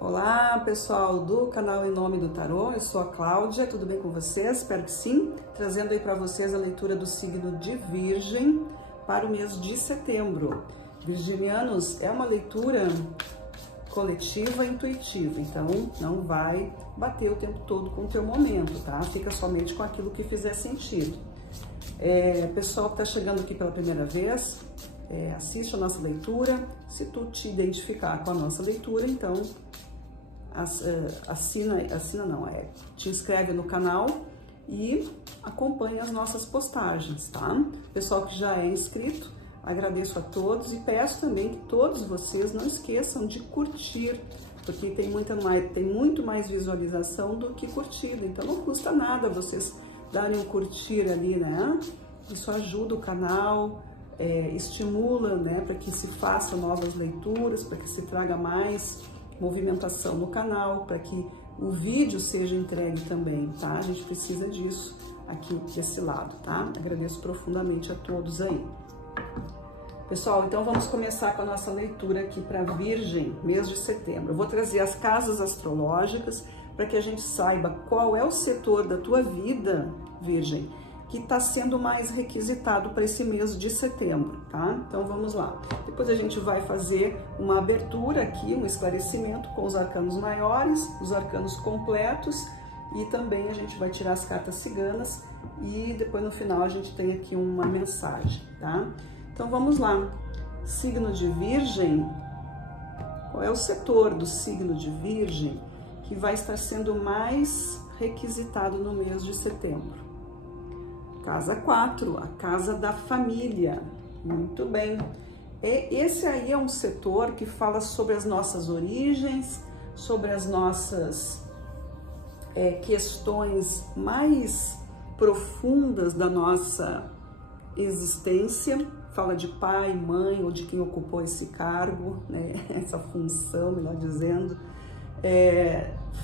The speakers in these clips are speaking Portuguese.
Olá pessoal do canal Em Nome do Tarô, eu sou a Cláudia, tudo bem com vocês? Espero que sim, trazendo aí para vocês a leitura do signo de Virgem para o mês de setembro. Virginianos, é uma leitura coletiva e intuitiva, então não vai bater o tempo todo com o teu momento, tá? Fica somente com aquilo que fizer sentido. Pessoal que está chegando aqui pela primeira vez, assiste a nossa leitura. Se tu te identificar com a nossa leitura, então te inscreve no canal e acompanha as nossas postagens, tá? Pessoal que já é inscrito, agradeço a todos e peço também que todos vocês não esqueçam de curtir, porque tem muito mais visualização do que curtida, então não custa nada vocês darem um curtir ali, né? Isso ajuda o canal, estimula, né, para que se façam novas leituras, para que se traga mais movimentação no canal, para que o vídeo seja entregue também, tá? A gente precisa disso aqui desse lado, tá? Agradeço profundamente a todos aí. Pessoal, então vamos começar com a nossa leitura aqui para Virgem, mês de setembro. Eu vou trazer as casas astrológicas para que a gente saiba qual é o setor da tua vida, Virgem, que está sendo mais requisitado para esse mês de setembro, tá? Então vamos lá. Depois a gente vai fazer uma abertura aqui, um esclarecimento com os arcanos maiores, os arcanos completos, e também a gente vai tirar as cartas ciganas e depois no final a gente tem aqui uma mensagem, tá? Então vamos lá. Signo de Virgem, qual é o setor do signo de Virgem que vai estar sendo mais requisitado no mês de setembro? Casa 4, a casa da família. Muito bem. Esse aí é um setor que fala sobre as nossas origens, sobre as nossas questões mais profundas da nossa existência. Fala de pai, mãe ou de quem ocupou esse cargo, né? Essa função, melhor dizendo.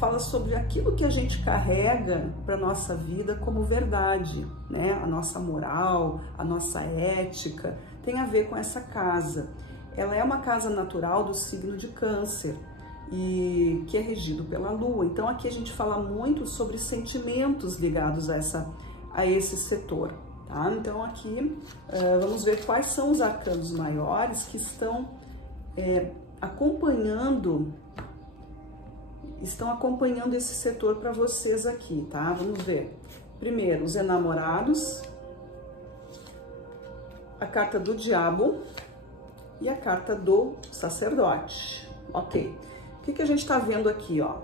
Fala sobre aquilo que a gente carrega para nossa vida como verdade, né? A nossa moral, a nossa ética, tem a ver com essa casa. Ela é uma casa natural do signo de Câncer e que é regido pela Lua. Então aqui a gente fala muito sobre sentimentos ligados a esse setor, tá? Então aqui vamos ver quais são os arcanos maiores que estão acompanhando esse setor para vocês aqui, tá? Vamos ver. Primeiro, os enamorados, a carta do diabo e a carta do sacerdote. Ok. O que a gente tá vendo aqui, ó?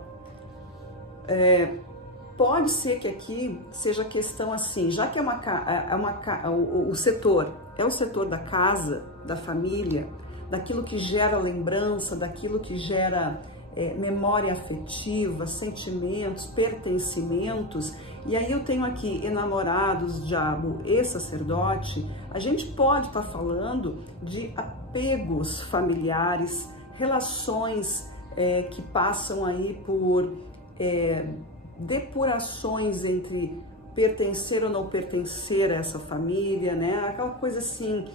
Pode ser que aqui seja questão assim, já que o setor é o setor da casa, da família, daquilo que gera lembrança, daquilo que gera memória afetiva, sentimentos, pertencimentos, e aí eu tenho aqui enamorados, diabo e sacerdote. A gente pode estar falando de apegos familiares, relações que passam aí por depurações entre pertencer ou não pertencer a essa família, né? Aquela coisa assim,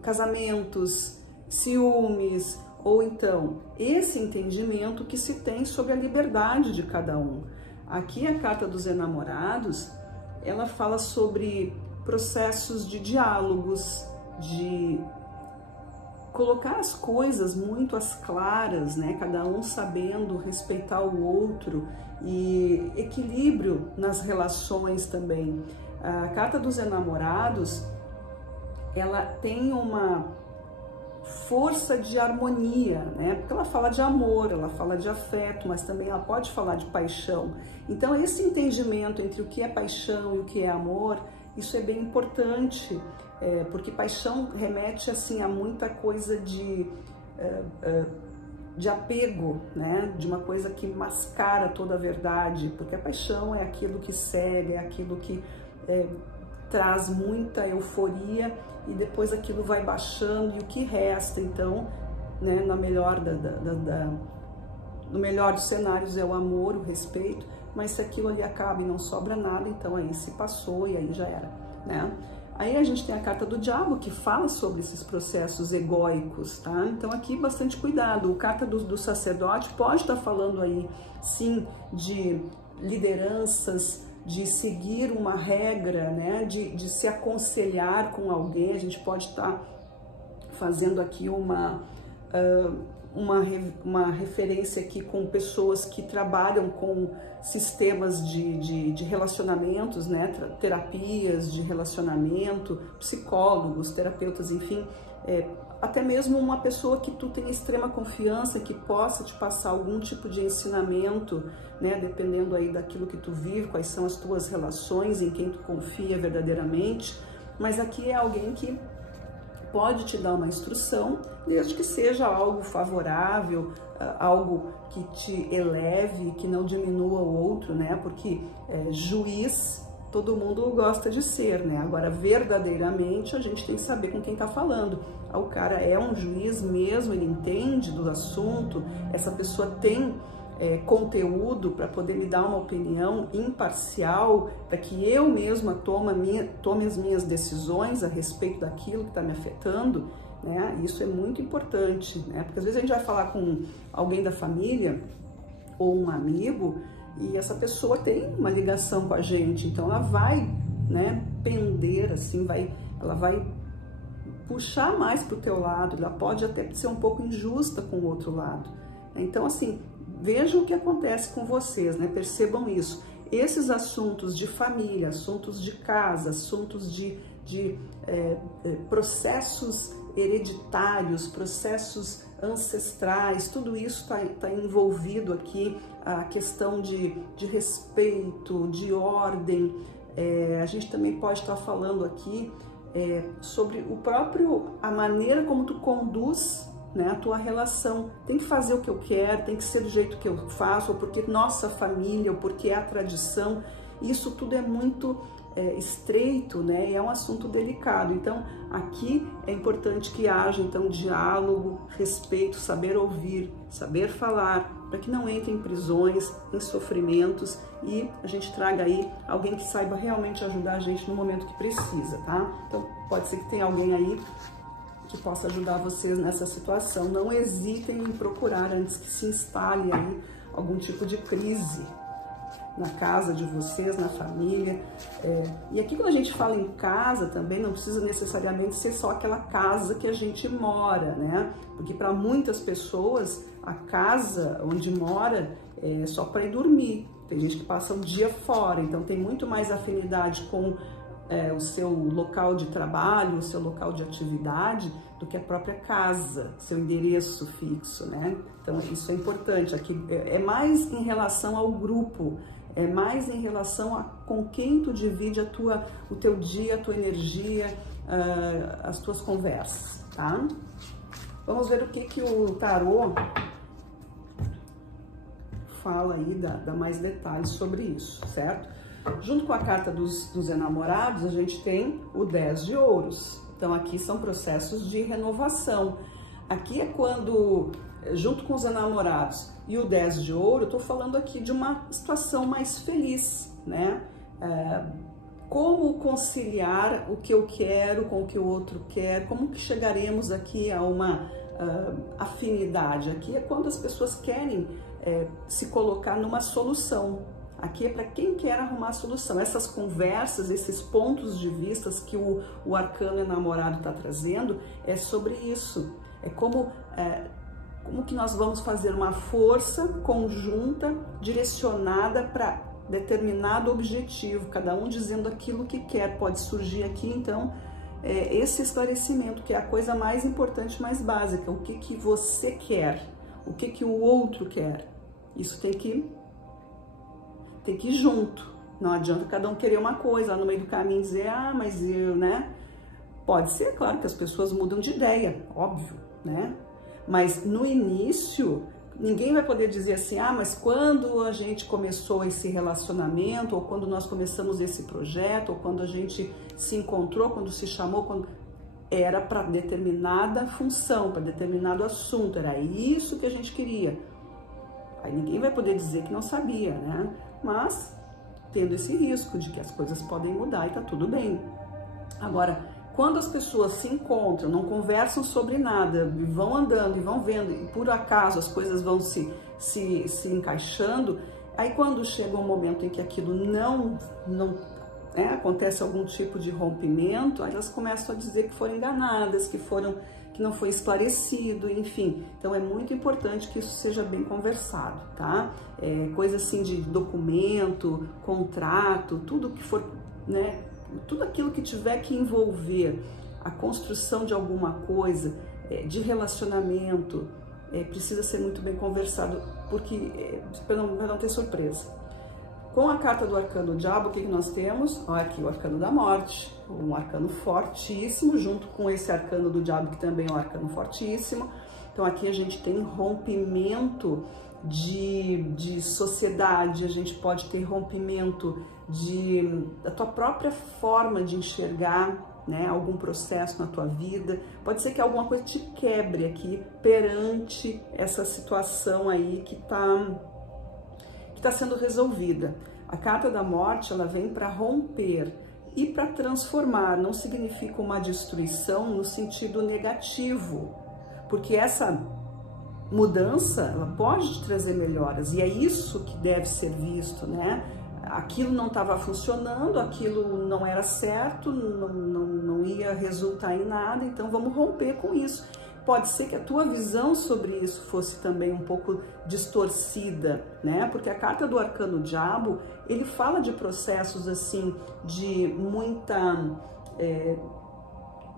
casamentos, ciúmes, ou então esse entendimento que se tem sobre a liberdade de cada um. Aqui a carta dos enamorados, ela fala sobre processos de diálogos, de colocar as coisas muito às claras, né? Cada um sabendo respeitar o outro e equilíbrio nas relações também. A carta dos enamorados, ela tem uma força de harmonia, né? Porque ela fala de amor, ela fala de afeto, mas também ela pode falar de paixão. Então esse entendimento entre o que é paixão e o que é amor, isso é bem importante, porque paixão remete assim a muita coisa de apego, né? De uma coisa que mascara toda a verdade, porque a paixão é aquilo que cega, é aquilo que traz muita euforia e depois aquilo vai baixando e o que resta, então, né, no melhor dos cenários é o amor, o respeito, mas se aquilo ali acaba e não sobra nada, então aí se passou e aí já era, né? Aí a gente tem a carta do diabo, que fala sobre esses processos egóicos, tá? Então aqui bastante cuidado. A carta do sacerdote pode estar falando aí, sim, de lideranças, de seguir uma regra, né? De se aconselhar com alguém. A gente pode estar fazendo aqui uma referência aqui com pessoas que trabalham com sistemas de relacionamentos, né? Terapias de relacionamento, psicólogos, terapeutas, enfim, até mesmo uma pessoa que tu tenha extrema confiança, que possa te passar algum tipo de ensinamento, né? Dependendo aí daquilo que tu vive, quais são as tuas relações, em quem tu confia verdadeiramente, mas aqui é alguém que pode te dar uma instrução, desde que seja algo favorável, algo que te eleve, que não diminua o outro, né? Porque juiz todo mundo gosta de ser, né? Agora, verdadeiramente, a gente tem que saber com quem tá falando. O cara é um juiz mesmo, ele entende do assunto, essa pessoa tem conteúdo para poder me dar uma opinião imparcial, para que eu mesma tome as minhas decisões a respeito daquilo que está me afetando, né? Isso é muito importante, né? Porque às vezes a gente vai falar com alguém da família ou um amigo e essa pessoa tem uma ligação com a gente, então ela vai, né, pender, assim, ela vai puxar mais para o teu lado, ela pode até ser um pouco injusta com o outro lado. Então, assim, vejam o que acontece com vocês, né? Percebam isso. Esses assuntos de família, assuntos de casa, assuntos de processos hereditários, processos ancestrais, tudo isso tá envolvido aqui, a questão de respeito, de ordem. A gente também pode estar falando aqui sobre a maneira como tu conduz, né, a tua relação. Tem que fazer o que eu quero, tem que ser do jeito que eu faço, ou porque nossa família, ou porque é a tradição. Isso tudo é muito estreito, né, e é um assunto delicado. Então aqui é importante que haja então diálogo, respeito, saber ouvir, saber falar, para que não entre em prisões, em sofrimentos, e a gente traga aí alguém que saiba realmente ajudar a gente no momento que precisa, tá? Então pode ser que tenha alguém aí que possa ajudar vocês nessa situação. Não hesitem em procurar antes que se instale aí algum tipo de crise na casa de vocês, na família. E aqui quando a gente fala em casa também, não precisa necessariamente ser só aquela casa que a gente mora, né? Porque para muitas pessoas a casa onde mora é só para ir dormir. Tem gente que passa um dia fora, então tem muito mais afinidade com o seu local de trabalho, o seu local de atividade, do que a própria casa, seu endereço fixo, né? Então isso é importante. Aqui é mais em relação ao grupo, é mais em relação a com quem tu divide o teu dia, a tua energia, as tuas conversas, tá? Vamos ver o que o tarô fala aí, dá mais detalhes sobre isso, certo? Junto com a carta dos enamorados, a gente tem o 10 de ouros. Então aqui são processos de renovação. Aqui é quando, junto com os enamorados e o 10 de ouro, eu tô falando aqui de uma situação mais feliz, né? Como conciliar o que eu quero com o que o outro quer, como que chegaremos aqui a uma afinidade. Aqui é quando as pessoas querem se colocar numa solução. Aqui é para quem quer arrumar a solução. Essas conversas, esses pontos de vista que o arcano enamorado está trazendo, é sobre isso. É como que nós vamos fazer uma força conjunta, direcionada para determinado objetivo, cada um dizendo aquilo que quer. Pode surgir aqui, então, esse esclarecimento, que é a coisa mais importante, mais básica. O que você quer? O que o outro quer? Isso tem que ir junto. Não adianta cada um querer uma coisa, lá no meio do caminho dizer, mas eu, né? Pode ser, claro, que as pessoas mudam de ideia, óbvio, né? Mas no início, ninguém vai poder dizer assim, mas quando a gente começou esse relacionamento, ou quando nós começamos esse projeto, ou quando a gente se encontrou, quando se chamou, quando era para determinada função, para determinado assunto, era isso que a gente queria. Aí ninguém vai poder dizer que não sabia, né? Mas tendo esse risco de que as coisas podem mudar e tá tudo bem. Agora, quando as pessoas se encontram, não conversam sobre nada, vão andando e vão vendo, e por acaso as coisas vão se encaixando, aí quando chega um momento em que aquilo não acontece algum tipo de rompimento, aí elas começam a dizer que foram enganadas, que não foi esclarecido, enfim. Então é muito importante que isso seja bem conversado, tá? Coisa assim de documento, contrato, tudo que for, né? Tudo aquilo que tiver que envolver a construção de alguma coisa, de relacionamento, precisa ser muito bem conversado, porque para não ter surpresa. Com a carta do Arcano do Diabo, o que nós temos? Olha aqui o Arcano da Morte, um arcano fortíssimo, junto com esse Arcano do Diabo, que também é um arcano fortíssimo. Então aqui a gente tem rompimento de sociedade, a gente pode ter rompimento da tua própria forma de enxergar, né, algum processo na tua vida. Pode ser que alguma coisa te quebre aqui perante essa situação aí que está sendo resolvida. A carta da morte, ela vem para romper e para transformar, não significa uma destruição no sentido negativo, porque essa mudança, ela pode te trazer melhoras, e é isso que deve ser visto, né? Aquilo não estava funcionando, aquilo não era certo, não ia resultar em nada, então vamos romper com isso. Pode ser que a tua visão sobre isso fosse também um pouco distorcida, né? Porque a carta do Arcano Diabo, ele fala de processos assim, de muita...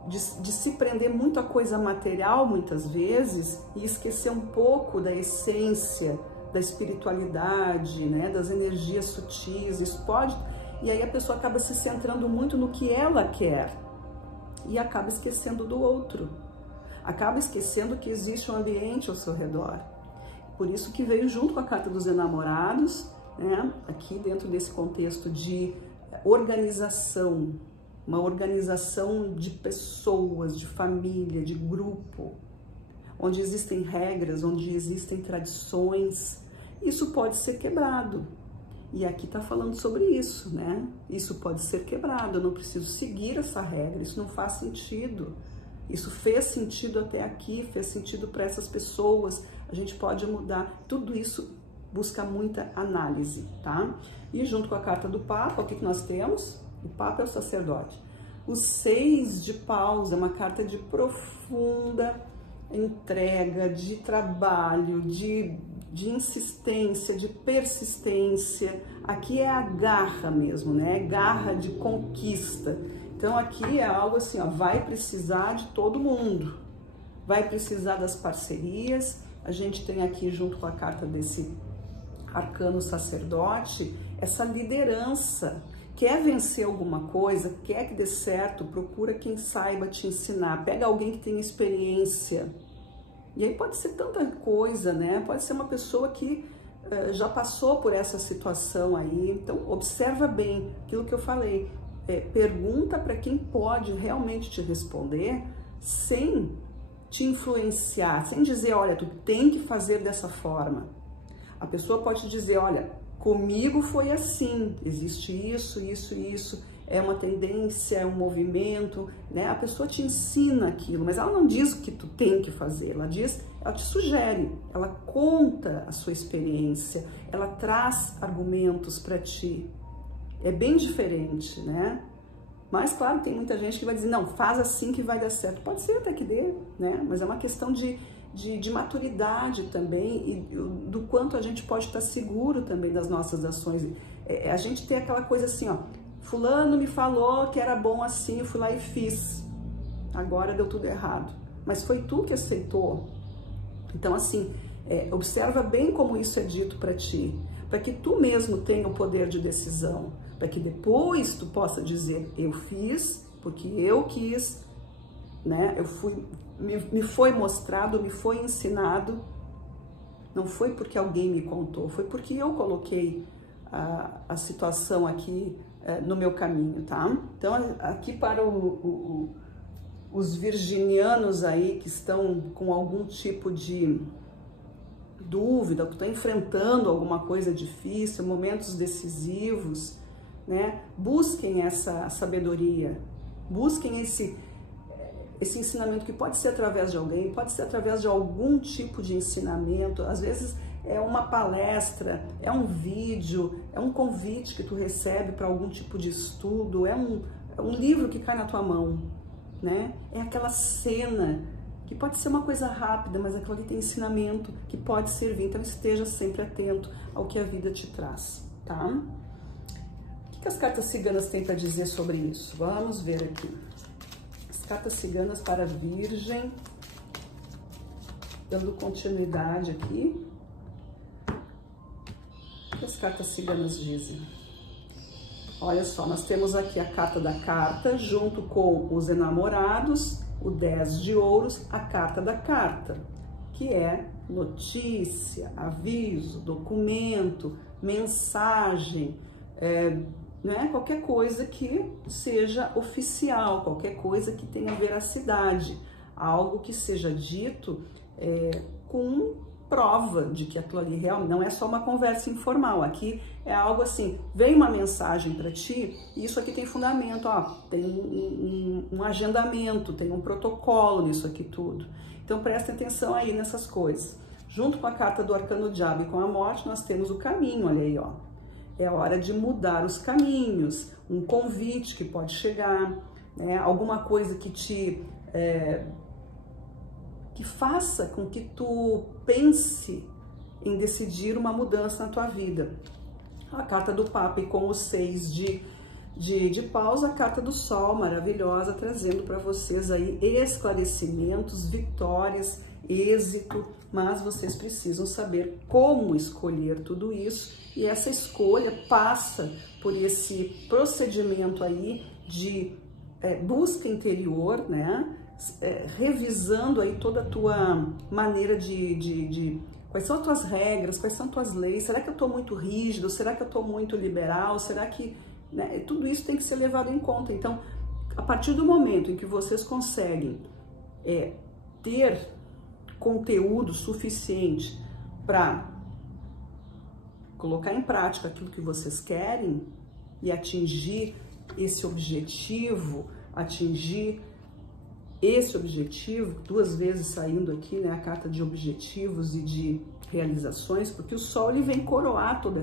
de se prender muito a coisa material, muitas vezes, e esquecer um pouco da essência, da espiritualidade, né? Das energias sutis. Isso pode... E aí a pessoa acaba se centrando muito no que ela quer e acaba esquecendo do outro. Acaba esquecendo que existe um ambiente ao seu redor. Por isso que veio junto com a carta dos enamorados, né? Aqui dentro desse contexto de organização, uma organização de pessoas, de família, de grupo, onde existem regras, onde existem tradições. Isso pode ser quebrado. E aqui está falando sobre isso, né? Isso pode ser quebrado, eu não preciso seguir essa regra, isso não faz sentido. Isso fez sentido até aqui, fez sentido para essas pessoas, a gente pode mudar. Tudo isso busca muita análise, tá? E junto com a carta do Papa, o que nós temos? O Papa é o sacerdote. O 6 de Paus é uma carta de profunda entrega, de trabalho, de insistência, de persistência. Aqui é a garra mesmo, né? Garra de conquista. Então aqui é algo assim, ó, vai precisar de todo mundo, vai precisar das parcerias. A gente tem aqui junto com a carta desse arcano sacerdote, essa liderança. Quer vencer alguma coisa, quer que dê certo, procura quem saiba te ensinar, pega alguém que tenha experiência. E aí pode ser tanta coisa, né? Pode ser uma pessoa que já passou por essa situação aí. Então observa bem aquilo que eu falei. Pergunta para quem pode realmente te responder sem te influenciar, sem dizer, olha, tu tem que fazer dessa forma. A pessoa pode dizer, olha, comigo foi assim, existe isso, isso, isso, é uma tendência, é um movimento, né? A pessoa te ensina aquilo, mas ela não diz o que tu tem que fazer, ela te sugere, ela conta a sua experiência, ela traz argumentos para ti. É bem diferente, né? Mas, claro, tem muita gente que vai dizer, não, faz assim que vai dar certo. Pode ser até que dê, né? Mas é uma questão de maturidade também e do quanto a gente pode estar seguro também das nossas ações. A gente tem aquela coisa assim, ó, fulano me falou que era bom assim, eu fui lá e fiz. Agora deu tudo errado. Mas foi tu que aceitou. Então, assim, observa bem como isso é dito para ti, para que tu mesmo tenha o poder de decisão, para que depois tu possa dizer, eu fiz porque eu quis, né? Me foi mostrado, me foi ensinado, não foi porque alguém me contou, foi porque eu coloquei a situação aqui no meu caminho, tá? Então, aqui para os virginianos aí que estão com algum tipo de dúvida, que estão enfrentando alguma coisa difícil, momentos decisivos, né? Busquem essa sabedoria, Busquem esse ensinamento, que pode ser através de alguém, pode ser através de algum tipo de ensinamento. Às vezes é uma palestra, é um vídeo, é um convite que tu recebe para algum tipo de estudo, é um livro que cai na tua mão, né? É aquela cena que pode ser uma coisa rápida, mas aquilo ali tem ensinamento que pode servir. Então esteja sempre atento ao que a vida te traz, tá? O que as cartas ciganas têm para dizer sobre isso? Vamos ver aqui. As cartas ciganas para a Virgem, dando continuidade aqui. O que as cartas ciganas dizem? Olha só, nós temos aqui a carta da carta, junto com os enamorados, o 10 de ouros, a carta da carta, que é notícia, aviso, documento, mensagem, né? Qualquer coisa que seja oficial, qualquer coisa que tenha veracidade, algo que seja dito com prova de que aquilo ali realmente não é só uma conversa informal. Aqui é algo assim, vem uma mensagem para ti, e isso aqui tem fundamento, ó, tem um agendamento, tem um protocolo nisso aqui tudo. Então presta atenção aí nessas coisas. Junto com a carta do Arcano Diabo e com a Morte, nós temos o caminho, olha aí, ó. É hora de mudar os caminhos, um convite que pode chegar, né? Alguma coisa que te que faça com que tu pense em decidir uma mudança na tua vida. A carta do Papa e com os 6 de paus, a carta do Sol, maravilhosa, trazendo para vocês aí esclarecimentos, vitórias, êxito, mas vocês precisam saber como escolher tudo isso, e essa escolha passa por esse procedimento aí de busca interior, né? Revisando aí toda a tua maneira quais são as tuas regras, quais são as tuas leis, será que eu estou muito rígido, será que eu estou muito liberal, será que, né, tudo isso tem que ser levado em conta. Então, a partir do momento em que vocês conseguem ter conteúdo suficiente para colocar em prática aquilo que vocês querem e atingir esse objetivo, duas vezes saindo aqui, né, a carta de objetivos e de realizações, porque o Sol ele vem coroar todo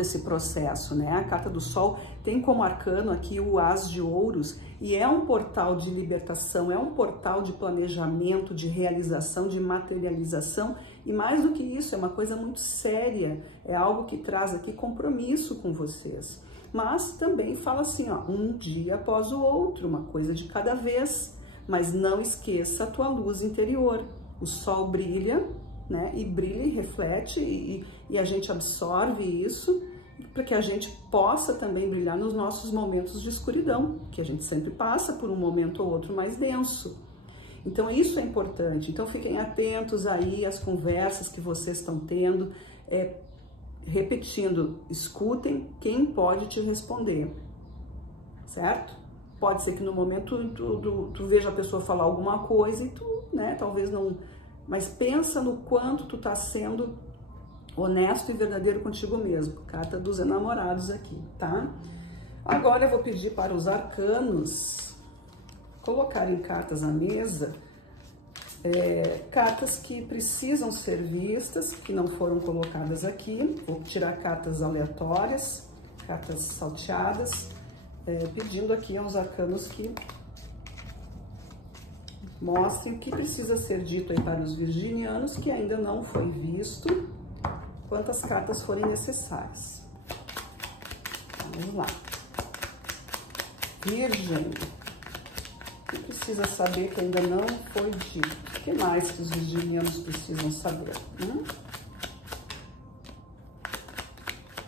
esse processo, né? A carta do Sol tem como arcano aqui o As de Ouros, e é um portal de libertação, é um portal de planejamento, de realização, de materialização, e mais do que isso, é uma coisa muito séria, é algo que traz aqui compromisso com vocês. Mas também fala assim, ó, um dia após o outro, uma coisa de cada vez, mas não esqueça a tua luz interior. O Sol brilha, né, e brilha e reflete, e a gente absorve isso, para que a gente possa também brilhar nos nossos momentos de escuridão, que a gente sempre passa por um momento ou outro mais denso. Então isso é importante, então fiquem atentos aí às conversas que vocês estão tendo, repetindo, escutem quem pode te responder, certo? Pode ser que no momento tu veja a pessoa falar alguma coisa e tu, né, talvez não, mas pensa no quanto tu tá sendo honesto e verdadeiro contigo mesmo. Carta dos enamorados aqui, tá? Agora eu vou pedir para os arcanos colocarem cartas à mesa, cartas que precisam ser vistas, que não foram colocadas aqui. Vou tirar cartas aleatórias, cartas salteadas, pedindo aqui aos arcanos que mostrem o que precisa ser dito aí para os virginianos, que ainda não foi visto, quantas cartas forem necessárias. Vamos lá. Virgem, o que precisa saber que ainda não foi dito? O que mais que os virginianos precisam saber?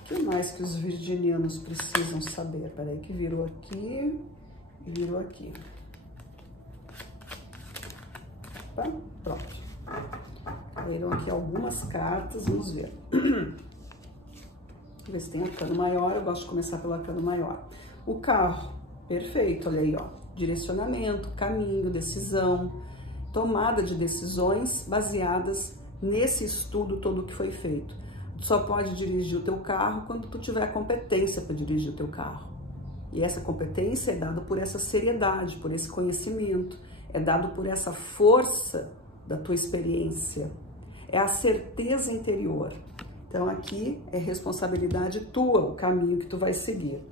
O que mais que os virginianos precisam saber? Peraí que virou aqui e virou aqui. Tá? Pronto. Caíram aqui algumas cartas, vamos ver. Vamos ver se tem arcano maior, eu gosto de começar pelo arcano maior. O carro, perfeito, olha aí, ó. Direcionamento, caminho, decisão, tomada de decisões baseadas nesse estudo todo que foi feito. Tu só pode dirigir o teu carro quando tu tiver competência para dirigir o teu carro, E essa competência é dada por essa seriedade, por esse conhecimento, é dado por essa força da tua experiência, é a certeza interior. Então aqui é responsabilidade tua, o caminho que tu vai seguir.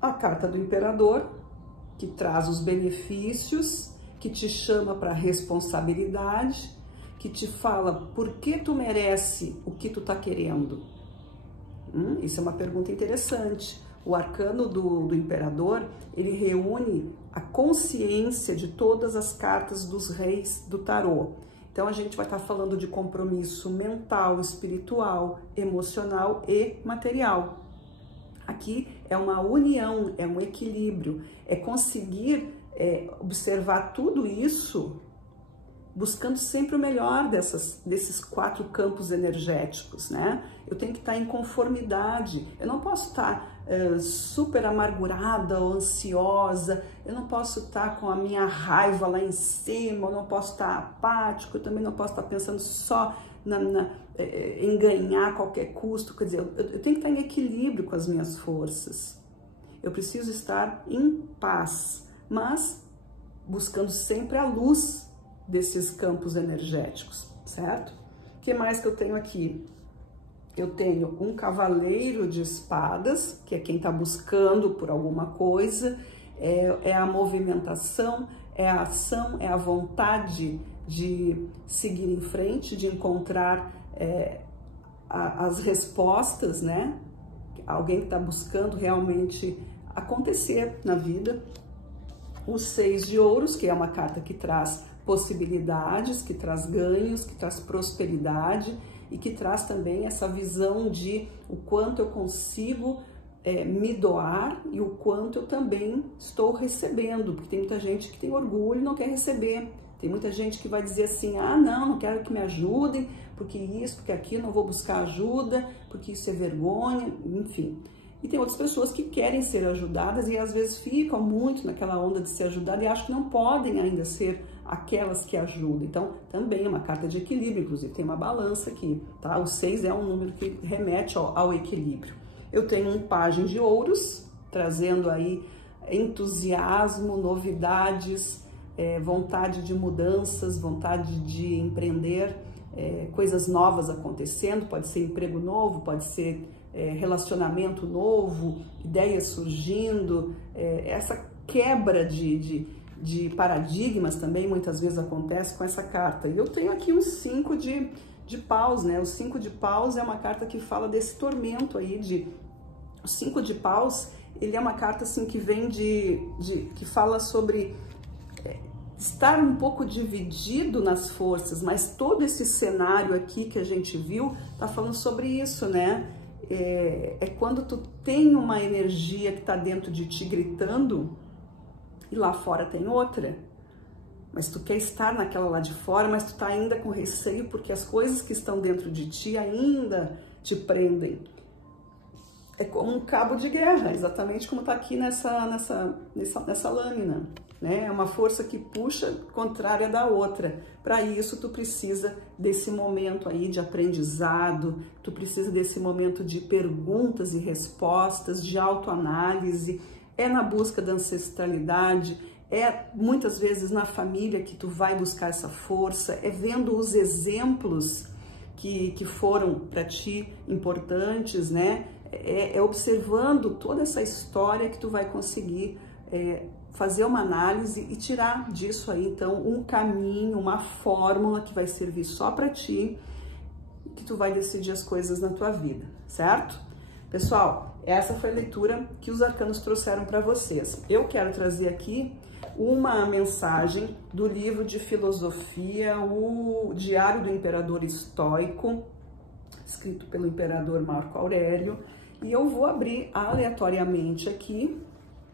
A carta do imperador, que traz os benefícios, que te chama para a responsabilidade, que te fala por que tu merece o que tu tá querendo. Isso é uma pergunta interessante. O arcano do imperador, ele reúne a consciência de todas as cartas dos reis do tarô. Então a gente vai estar falando de compromisso mental, espiritual, emocional e material. Aqui é uma união, é um equilíbrio, é conseguir observar tudo isso buscando sempre o melhor desses 4 campos energéticos, né? Eu tenho que estar em conformidade, eu não posso estar super amargurada ou ansiosa, eu não posso estar com a minha raiva lá em cima, eu não posso estar apático, eu também não posso estar pensando só em ganhar a qualquer custo. Quer dizer, eu tenho que estar em equilíbrio com as minhas forças, eu preciso estar em paz, mas buscando sempre a luz desses campos energéticos, certo? O que mais que eu tenho aqui? Eu tenho um cavaleiro de espadas, que é quem está buscando por alguma coisa, é a movimentação, é a ação, é a vontade de seguir em frente, de encontrar as respostas, né? Alguém que está buscando realmente acontecer na vida. O 6 de ouros, que é uma carta que traz possibilidades, que traz ganhos, que traz prosperidade e que traz também essa visão de o quanto eu consigo me doar e o quanto eu também estou recebendo, porque tem muita gente que tem orgulho e não quer receber. Tem muita gente que vai dizer assim, ah, não quero que me ajudem, porque isso, porque aquilo, não vou buscar ajuda, porque isso é vergonha, enfim. E tem outras pessoas que querem ser ajudadas e às vezes ficam muito naquela onda de ser ajudada e acham que não podem ainda ser aquelas que ajudam. Então, também é uma carta de equilíbrio, inclusive tem uma balança aqui, tá? O 6 é um número que remete ao equilíbrio. Eu tenho um pajem de ouros, trazendo aí entusiasmo, novidades, vontade de mudanças, vontade de empreender, coisas novas acontecendo, pode ser emprego novo, pode ser relacionamento novo, ideias surgindo, essa quebra de paradigmas também muitas vezes acontece com essa carta. E eu tenho aqui um 5 de paus, né? O 5 de paus é uma carta que fala desse tormento aí o 5 de paus, ele é uma carta assim que vem que fala sobre estar um pouco dividido nas forças, mas todo esse cenário aqui que a gente viu tá falando sobre isso, né? É quando tu tem uma energia que tá dentro de ti gritando e lá fora tem outra, mas tu quer estar naquela lá de fora, mas tu tá ainda com receio porque as coisas que estão dentro de ti ainda te prendem. É como um cabo de guerra, exatamente como tá aqui nessa lâmina, né? É uma força que puxa contrária da outra. Para isso tu precisa desse momento aí de aprendizado, tu precisa desse momento de perguntas e respostas, de autoanálise. É na busca da ancestralidade, muitas vezes na família que tu vai buscar essa força, é vendo os exemplos que foram para ti importantes, né? É observando toda essa história que tu vai conseguir fazer uma análise e tirar disso aí, então, um caminho, uma fórmula que vai servir só para ti, que tu vai decidir as coisas na tua vida, certo? Pessoal, essa foi a leitura que os arcanos trouxeram para vocês. Eu quero trazer aqui uma mensagem do livro de filosofia, o Diário do Imperador Estoico, escrito pelo Imperador Marco Aurélio, e eu vou abrir aleatoriamente aqui,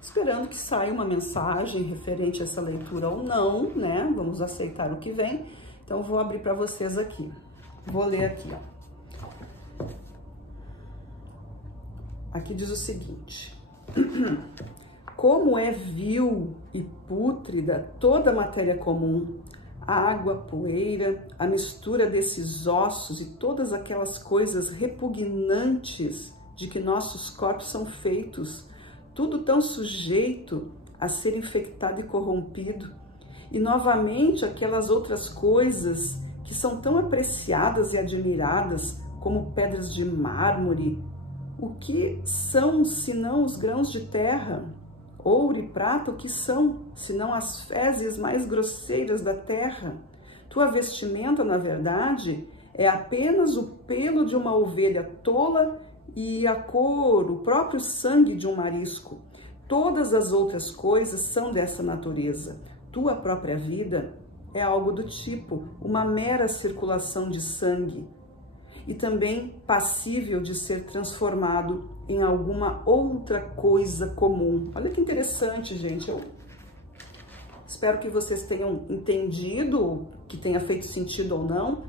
esperando que saia uma mensagem referente a essa leitura ou não, né? Vamos aceitar o que vem. Então, eu vou abrir para vocês aqui. Vou ler aqui, ó. Aqui diz o seguinte: como é vil e pútrida toda a matéria comum, a água, a poeira, a mistura desses ossos e todas aquelas coisas repugnantes de que nossos corpos são feitos, tudo tão sujeito a ser infectado e corrompido. E novamente aquelas outras coisas que são tão apreciadas e admiradas, como pedras de mármore, o que são senão os grãos de terra? Ouro e prata, o que são senão as fezes mais grosseiras da terra? Tua vestimenta, na verdade, é apenas o pelo de uma ovelha tola e a cor, o próprio sangue de um marisco. Todas as outras coisas são dessa natureza. Tua própria vida é algo do tipo, uma mera circulação de sangue e também passível de ser transformado em alguma outra coisa comum. Olha que interessante, gente. Eu espero que vocês tenham entendido, que tenha feito sentido ou não.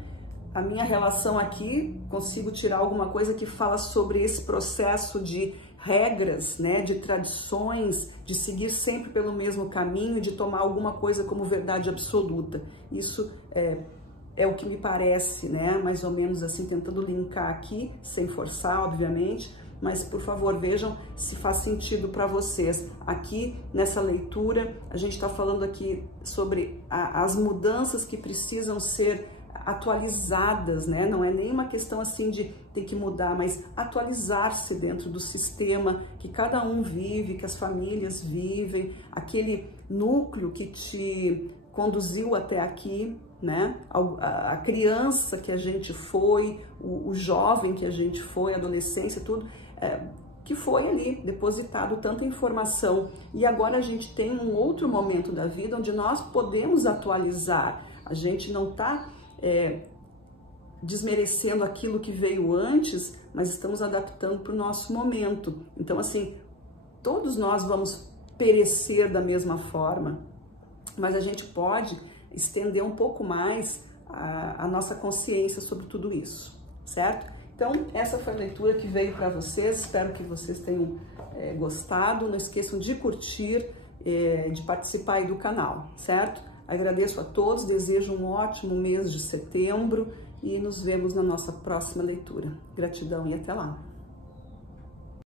A minha relação aqui, consigo tirar alguma coisa que fala sobre esse processo de regras, né, de tradições, de seguir sempre pelo mesmo caminho, de tomar alguma coisa como verdade absoluta. Isso é o que me parece, né, mais ou menos assim, tentando linkar aqui, sem forçar, obviamente, mas por favor vejam se faz sentido para vocês. Aqui nessa leitura, a gente está falando aqui sobre as mudanças que precisam ser atualizadas, né? Não é nenhuma questão assim de ter que mudar, mas atualizar-se dentro do sistema que cada um vive, que as famílias vivem, aquele núcleo que te conduziu até aqui, né? A criança que a gente foi, o jovem que a gente foi, a adolescência, tudo, que foi ali depositado tanta informação. E agora a gente tem um outro momento da vida onde nós podemos atualizar. A gente não está desmerecendo aquilo que veio antes, mas estamos adaptando para o nosso momento. Então, assim, todos nós vamos perecer da mesma forma, mas a gente pode estender um pouco mais a nossa consciência sobre tudo isso, certo? Então, essa foi a leitura que veio para vocês, espero que vocês tenham gostado. Não esqueçam de curtir, de participar aí do canal, certo? Agradeço a todos, desejo um ótimo mês de setembro e nos vemos na nossa próxima leitura. Gratidão e até lá!